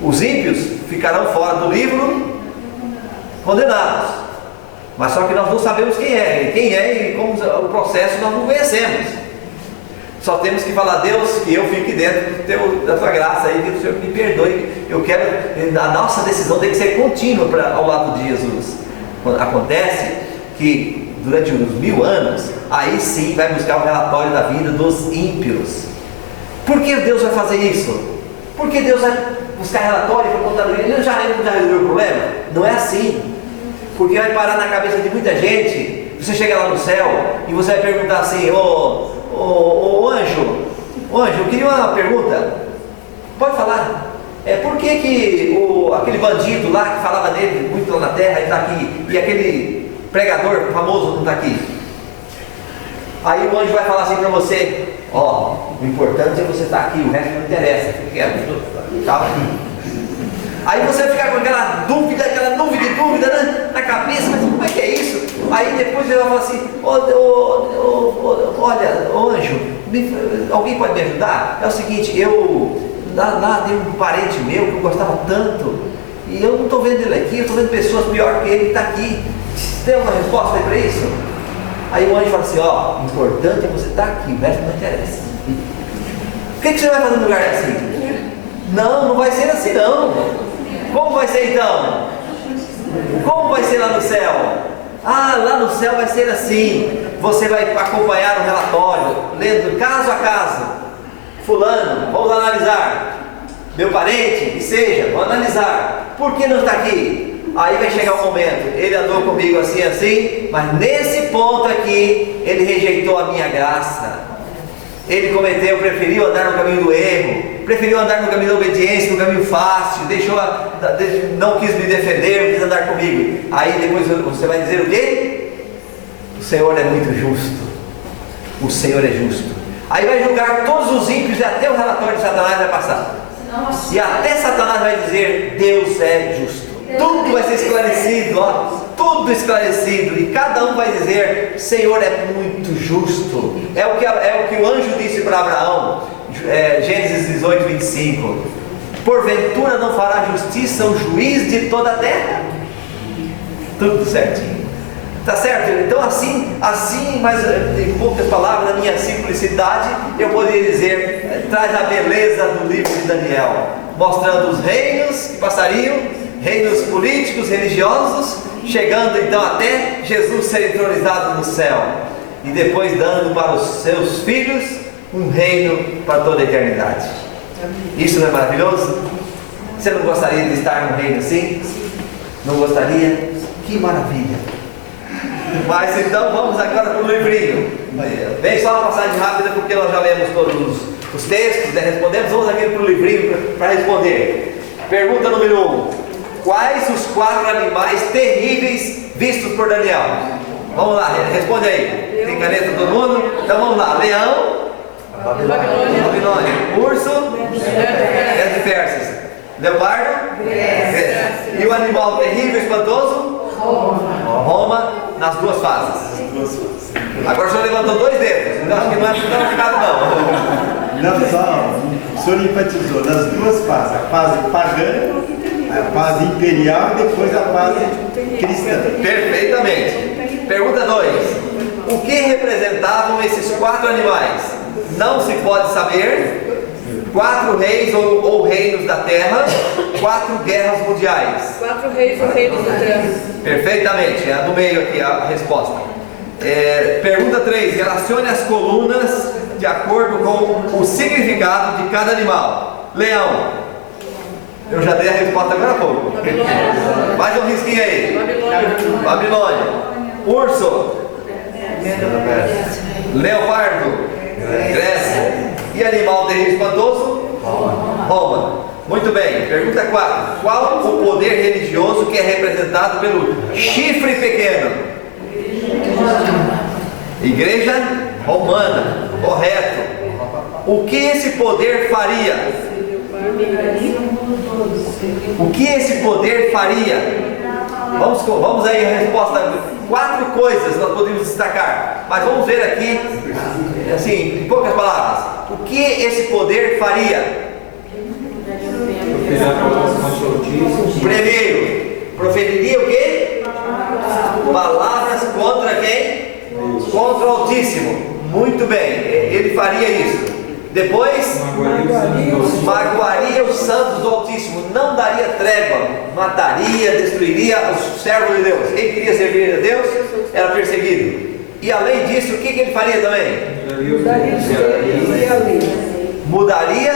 Os ímpios ficarão fora do livro, condenados. Mas só que nós não sabemos quem é e como o processo nós não conhecemos. Só temos que falar, Deus, que eu fique dentro da tua graça aí, que o Senhor me perdoe. Eu quero, a nossa decisão tem que ser contínua ao lado de Jesus. Acontece que durante uns 1000 anos, aí sim vai buscar o relatório da vida dos ímpios. Por que Deus vai fazer isso? Porque Deus vai buscar relatório para contar, ele já resolveu o problema? Não é assim. Porque vai parar na cabeça de muita gente. Você chega lá no céu e você vai perguntar assim, ô anjo, eu queria uma pergunta. Pode falar. Por que aquele bandido lá que falava dele muito lá na terra está aqui, e aquele pregador famoso não está aqui? Aí o anjo vai falar assim para você, o importante é você estar aqui, o resto não interessa, fique quieto, tá? Aí você fica com aquela dúvida, né, na cabeça, mas como é que é isso? Aí depois ele vai falar assim, olha, anjo, alguém pode me ajudar? É o seguinte, lá tem um parente meu que eu gostava tanto, e eu não estou vendo ele aqui, eu estou vendo pessoas pior que ele que está aqui. Tem alguma resposta aí para isso? Aí o anjo fala assim, o importante é você estar aqui, o resto não interessa. O que você vai fazer no lugar assim? Não vai ser assim não. Como vai ser então? Como vai ser lá no céu? Lá no céu vai ser assim. Você vai acompanhar o relatório, lendo caso a caso. Fulano, vamos analisar. Meu parente, que seja, vamos analisar. Por que não está aqui? Aí vai chegar um momento, ele andou comigo assim, mas nesse ponto aqui, ele rejeitou a minha graça. Ele preferiu andar no caminho do erro, preferiu andar no caminho da obediência, no caminho fácil, não quis me defender, não quis andar comigo. Aí depois você vai dizer o quê? O Senhor é muito justo. O Senhor é justo. Aí vai julgar todos os ímpios e até o relatório de Satanás vai passar. E até Satanás vai dizer, Deus é justo. Tudo vai ser esclarecido, tudo esclarecido, e cada um vai dizer, Senhor é muito justo. É o que o anjo disse para Abraão, Gênesis 18, 25. Porventura não fará justiça o juiz de toda a terra? Tudo certinho. Tá certo? Então assim, mas em poucas palavras, na minha simplicidade, eu poderia dizer, traz a beleza do livro de Daniel, mostrando os reinos que passariam, reinos políticos, religiosos, chegando então até Jesus ser entronizado no céu, e depois dando para os seus filhos um reino para toda a eternidade. Isso não é maravilhoso? Você não gostaria de estar num reino assim? Não gostaria? Que maravilha! Mas então vamos agora para o livrinho. Bem, só uma passagem rápida, porque nós já lemos todos os textos, respondemos. Vamos aqui para o livrinho para responder. Pergunta número 1: quais os 4 animais terríveis vistos por Daniel? Vamos lá, responde aí. Tem caneta todo mundo? Então vamos lá. Leão, Babilônia. Urso, de Persas. Leopardo, e o animal terrível, espantoso? Roma, nas 2 fases. Agora o senhor levantou 2 dedos, então acho que não é complicado não. Não só, o senhor enfatizou nas 2 fases, a fase pagã, a fase imperial e depois a fase cristã. Perfeitamente. Pergunta 2: o que representavam esses 4 animais? Não se pode saber. 4 reis ou reinos da terra, 4 guerras mundiais. 4 reis ou reinos da terra. Perfeitamente, é a do meio aqui a resposta. Pergunta 3: relacione as colunas de acordo com o significado de cada animal. Leão, eu já dei a resposta agora há pouco. Babilônia. Mais um risquinho aí. Babilônia. Urso. Leopardo. Grécia. E animal terrível espantoso? Roma. Muito bem. Pergunta 4: qual o poder religioso que é representado pelo chifre pequeno? Igreja Romana. Correto. O que esse poder faria? O que esse poder faria? Vamos aí a resposta. 4 coisas nós podemos destacar, mas vamos ver aqui, assim, em poucas palavras. O que esse poder faria? Primeiro, proferiria o quê? Palavras contra quem? Contra o Altíssimo. Muito bem, ele faria isso. Depois, magoaria os santos do Altíssimo, não daria trégua, mataria, destruiria os servos de Deus. Quem queria servir a Deus era perseguido. E além disso, o que ele faria também? Mudaria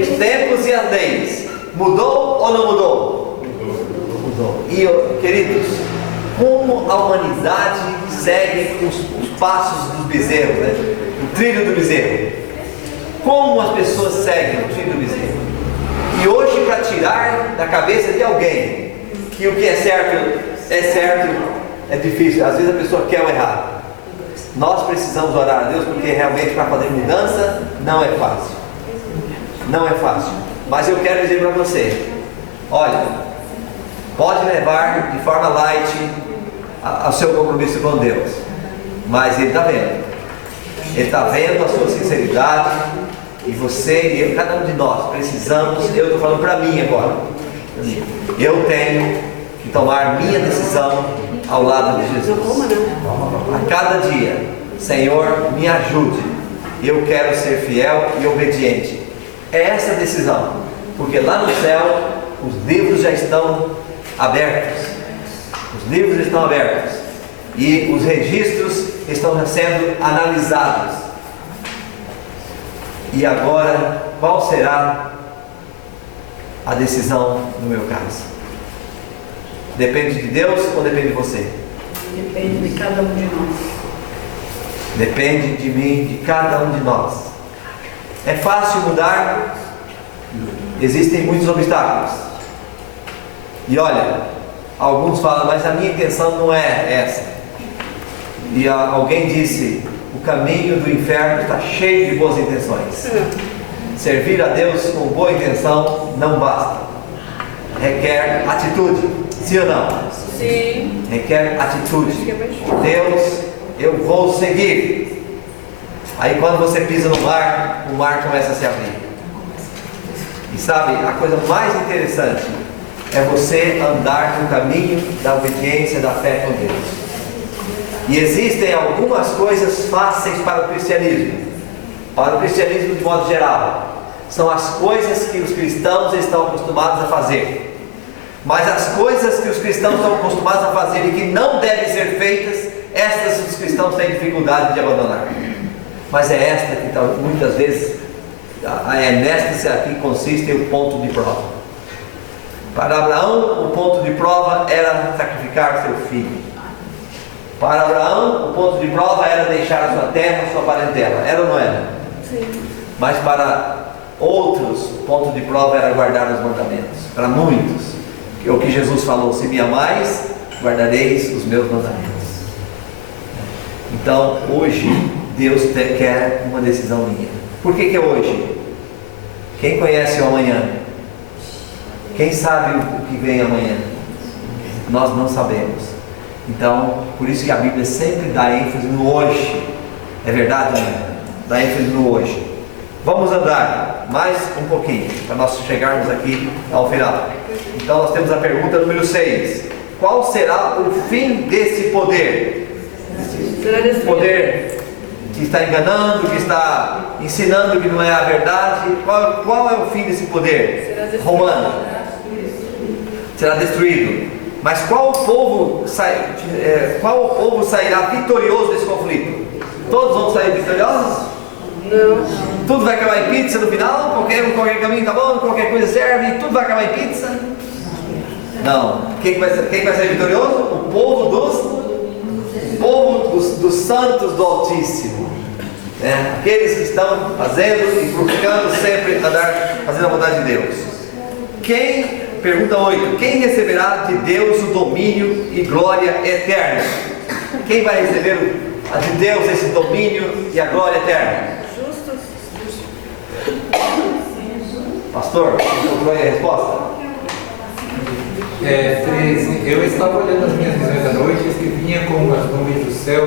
os tempos e as leis. Mudou ou não mudou? Mudou. E queridos, como a humanidade segue os passos dos bezerros, né? O trilho do bezerro. Como as pessoas seguem o trilho do bezerro. E hoje, para tirar da cabeça de alguém que o que é certo, é difícil. Às vezes a pessoa quer o errado. Nós precisamos orar a Deus, porque realmente para fazer mudança não é fácil. Não é fácil. Mas eu quero dizer para você, olha, pode levar de forma light ao seu compromisso com Deus, mas Ele está vendo. Ele está vendo a sua sinceridade. E você e eu, cada um de nós precisamos, eu estou falando para mim agora, eu tenho que tomar minha decisão ao lado de Jesus. A cada dia, Senhor, me ajude. Eu quero ser fiel e obediente. É essa decisão, porque lá no céu os livros já estão abertos. Os livros estão abertos e os registros estão sendo analisados. E agora, qual será a decisão no meu caso? Depende de Deus ou depende de você? Depende de cada um de nós. Depende de mim, de cada um de nós. É fácil mudar? Existem muitos obstáculos. E olha, alguns falam, mas a minha intenção não é essa. E alguém disse, o caminho do inferno está cheio de boas intenções. Servir a Deus com boa intenção não basta. Requer atitude. Sim ou não? Sim. Requer atitude. Deus, eu vou seguir. Aí quando você pisa no mar, o mar começa a se abrir. E sabe, a coisa mais interessante é você andar no caminho da obediência, da fé com Deus. E existem algumas coisas fáceis para o cristianismo de modo geral. São as coisas que os cristãos estão acostumados a fazer. Mas as coisas que os cristãos estão acostumados a fazer e que não devem ser feitas, estas os cristãos têm dificuldade de abandonar. Mas é esta que muitas vezes, é nesta que consiste o ponto de prova. Para Abraão, o ponto de prova era sacrificar seu filho. Para Abraão, o ponto de prova era deixar a sua terra, a sua parentela. Era ou não era? Sim. Mas para outros, o ponto de prova era guardar os mandamentos. Para muitos, o que Jesus falou: se me amais, guardareis os meus mandamentos. Então, hoje, Deus quer uma decisão minha. Por que é hoje? Quem conhece o amanhã? Quem sabe o que vem amanhã? Nós não sabemos. Então, por isso que a Bíblia sempre dá ênfase no hoje. É verdade, não é? Dá ênfase no hoje. Vamos andar mais um pouquinho, para nós chegarmos aqui ao final. Então nós temos a pergunta número 6. Qual será o fim desse poder? Poder que está enganando, que está ensinando que não é a verdade. Qual é o fim desse poder romano? Será destruído. Mas qual o povo sairá vitorioso desse conflito? Todos vão sair vitoriosos? Não. Tudo vai acabar em pizza no final? Qualquer caminho tá bom, qualquer coisa serve, tudo vai acabar em pizza? Não. Quem vai ser vitorioso? O povo dos santos do Altíssimo. Aqueles que estão fazendo e procurando sempre andar fazendo a vontade de Deus. Pergunta 8. Quem receberá de Deus o domínio e glória eterna? Quem vai receber de Deus esse domínio e a glória eterna? Justos. Pastor, procurou aí a resposta? 13. Eu estava olhando as minhas visões à noite, e que vinha como as nuvens do céu,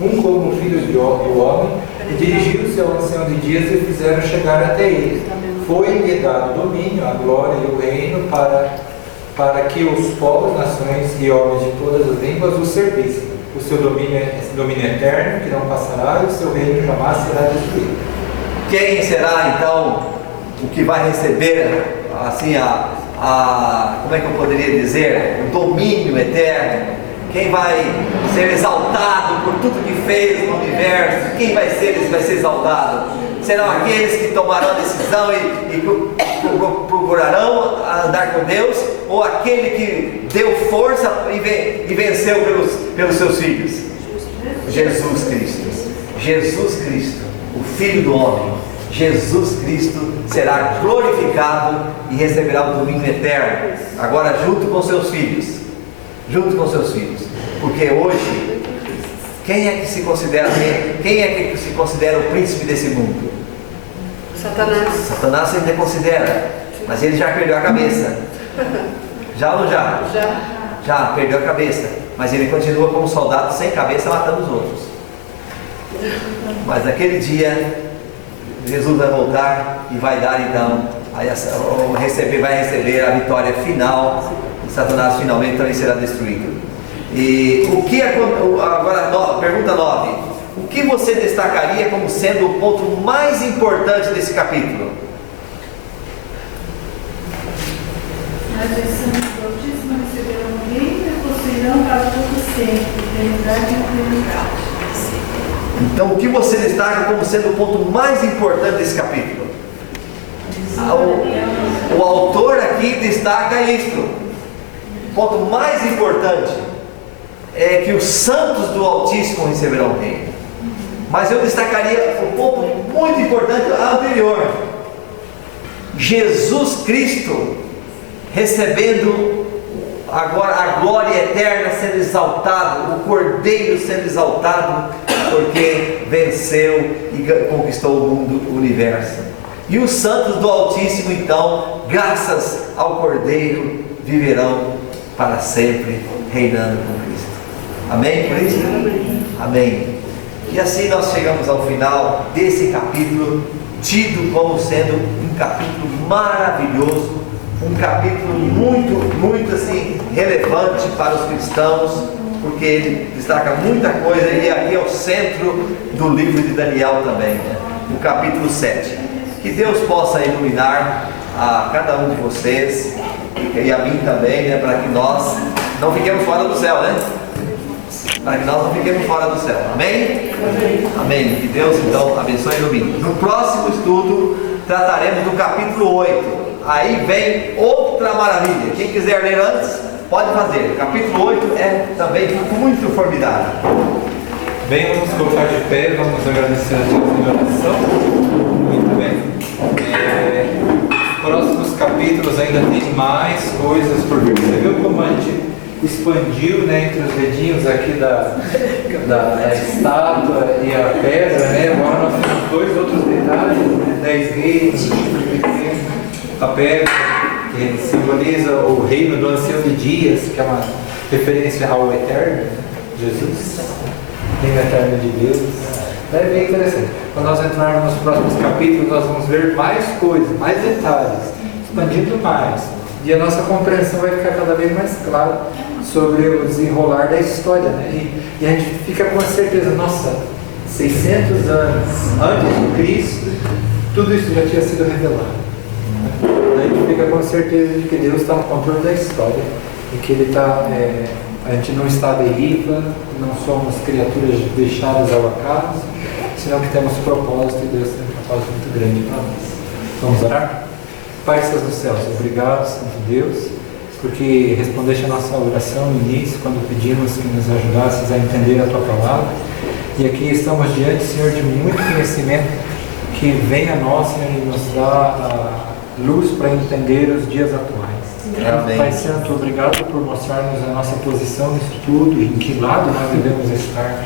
um como filho do homem, e dirigiu-se ao ancião de dias e fizeram chegar até ele. Foi-lhe dado o domínio, a glória e o reino para que os povos, nações e homens de todas as línguas o servissem. O seu domínio é domínio eterno, que não passará, e o seu reino jamais será destruído. Quem será então o que vai receber assim como é que eu poderia dizer, o domínio eterno? Quem vai ser exaltado por tudo que fez no universo? Quem vai ser exaltado? Serão aqueles que tomarão a decisão e procurarão andar com Deus? Ou aquele que deu força e venceu pelos seus filhos? Jesus Cristo. Jesus Cristo, o Filho do Homem. Jesus Cristo será glorificado e receberá o domínio eterno. Agora junto com seus filhos. Porque hoje, quem é que se considera o príncipe desse mundo? Satanás. Satanás ainda considera, mas ele já perdeu a cabeça. Já ou não já? Já perdeu a cabeça, mas ele continua como soldado sem cabeça matando os outros. Mas naquele dia Jesus vai voltar e vai dar então, vai receber a vitória final, e Satanás finalmente também será destruído. E agora, pergunta 9. O que você destacaria como sendo o ponto mais importante desse capítulo? Mas os santos do Altíssimo receberão o reino e possuirão para todo sempre, eternidade e eternidade. Então, o que você destaca como sendo o ponto mais importante desse capítulo? O autor aqui destaca isto. O ponto mais importante é que os santos do Altíssimo receberão o reino. Mas eu destacaria o ponto muito importante anterior. Jesus Cristo recebendo agora a glória eterna, sendo exaltado, o Cordeiro sendo exaltado, porque venceu e conquistou o mundo, o universo. E os santos do Altíssimo, então, graças ao Cordeiro, viverão para sempre, reinando com Cristo. Amém, por isso? Amém. E assim nós chegamos ao final desse capítulo, tido como sendo um capítulo maravilhoso, um capítulo muito, muito assim, relevante para os cristãos, porque ele destaca muita coisa e aqui é o centro do livro de Daniel também, né? No capítulo 7. Que Deus possa iluminar a cada um de vocês e a mim também, né? Para que nós não fiquemos fora do céu, né? Para que nós não fiquemos fora do céu. Amém? Amém. Que Deus então abençoe e ilumine. No próximo estudo trataremos do capítulo 8. Aí vem outra maravilha. Quem quiser ler antes, pode fazer. O capítulo 8 é também muito formidável. Bem, vamos colocar de pé, vamos agradecer a Deus em oração. Muito bem. Os próximos capítulos ainda tem mais coisas por vir. Você viu como a gente expandiu, né, entre os dedinhos aqui da estátua e a pedra, né? Agora nós temos dois outros detalhes, né? 10 reinos, a pedra, que simboliza o reino do ancião de dias, que é uma referência ao eterno, né? Jesus, reino eterno de Deus. É bem interessante. Quando nós entrarmos nos próximos capítulos, nós vamos ver mais coisas, mais detalhes, expandindo mais. E a nossa compreensão vai ficar cada vez mais clara sobre o desenrolar da história, né? E a gente fica com a certeza, nossa, 600 anos antes de Cristo, tudo isso já tinha sido revelado. A gente fica com a certeza de que Deus está no controle da história e que Ele está, a gente não está à deriva, não somos criaturas deixadas ao acaso, senão que temos propósito e Deus tem um propósito muito grande para nós. Vamos orar? Pai que estás nos céus, obrigado, Santo Deus, porque respondeste a nossa oração no início, quando pedimos que nos ajudasses a entender a Tua palavra. E aqui estamos diante, Senhor, de muito conhecimento que vem a nós, Senhor, e nos dá a luz para entender os dias atuais. Amém. Pai Santo, obrigado por mostrarmos a nossa posição nisso tudo, em que lado nós devemos estar.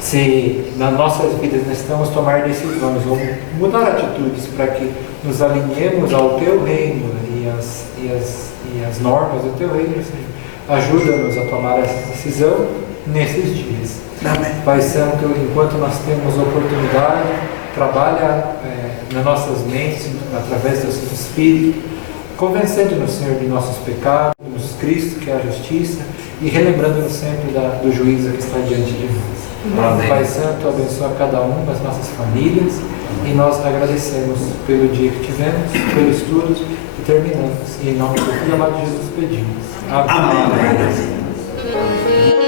Se nas nossas vidas necessitamos tomar decisões ou mudar atitudes para que nos alinhemos ao Teu reino e as normas do Teu reino, Senhor, ajuda-nos a tomar essa decisão nesses dias. Amém. Pai Santo, enquanto nós temos oportunidade, trabalha nas nossas mentes, através do Seu Espírito, convencendo-nos, Senhor, de nossos pecados, Cristo, que é a justiça, e relembrando-nos sempre do juízo que está diante de nós. Amém. Pai Santo, abençoa cada uma das nossas famílias e nós agradecemos pelo dia que tivemos, pelo estudo e terminamos. E em nome do Filho amado Jesus pedimos. Amém. Amém.